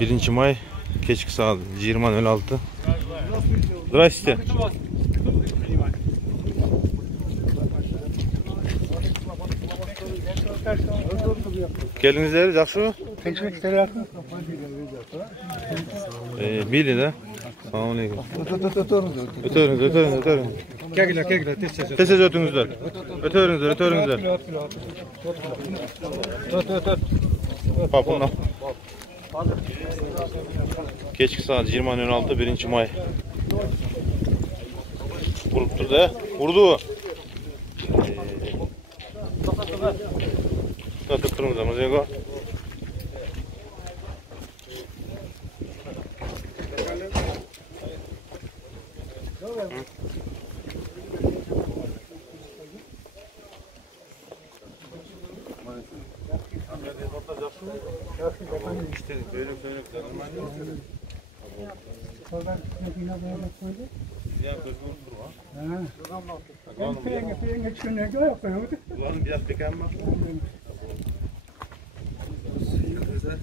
1 may kechki soat 20:06. Здравствуйте. Kelinizler yaxshimi? Bildi-da. Assalomu alaykum. O'tiring. Kelinglar, Tez o'tingizlar. O'tiringizlar. Papuna. Kechki soat 20:06 1 may. Urib turdi. Urdi. Tatib turimiz amazaga. Güzel.